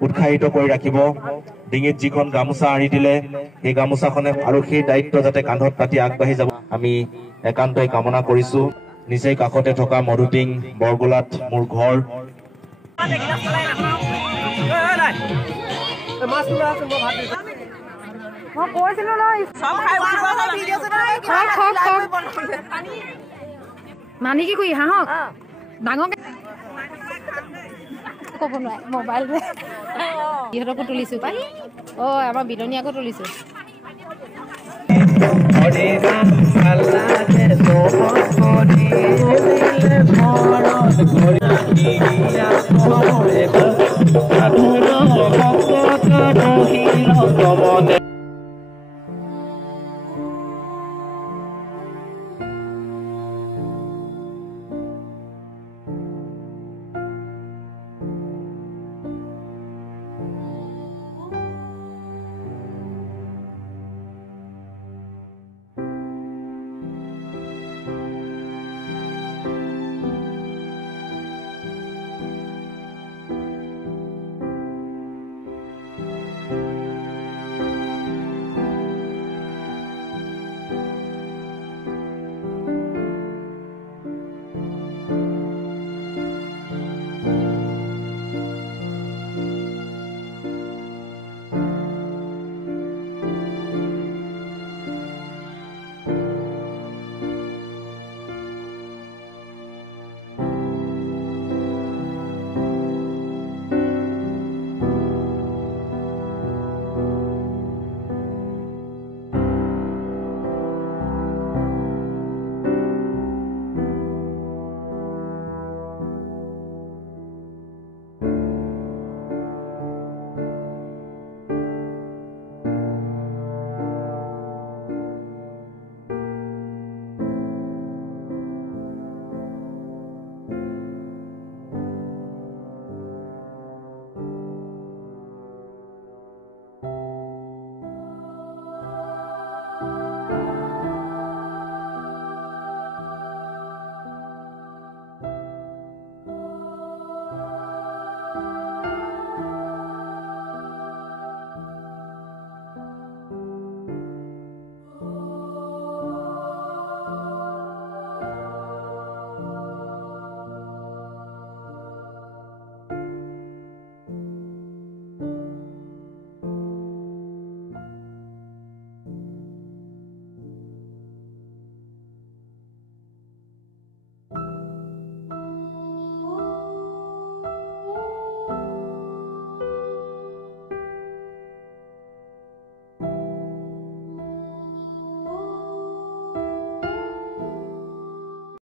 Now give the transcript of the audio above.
উৎসাহিত কৰি ৰাখিব ডিঙিত যিখন গামোচা আঁৰি দিলে সেই গামোচাখনে আৰু সেই দায়িত্ব যাতে কান্ধত পাতি আগবাঢ়ি যাব আমি একান্তই কামনা কৰিছো নিজেই কাষতে থকা মধুটিং বৰগোলাত মোৰ ঘৰ মানি কি কৰি হাঁহক ডাঙৰকে ক'ব নোৱাৰে মোবাইল ইহঁতকো তুলিছোঁ পাই আমাৰ বিদনীয়াকো তুলিছোঁ Hare Rama,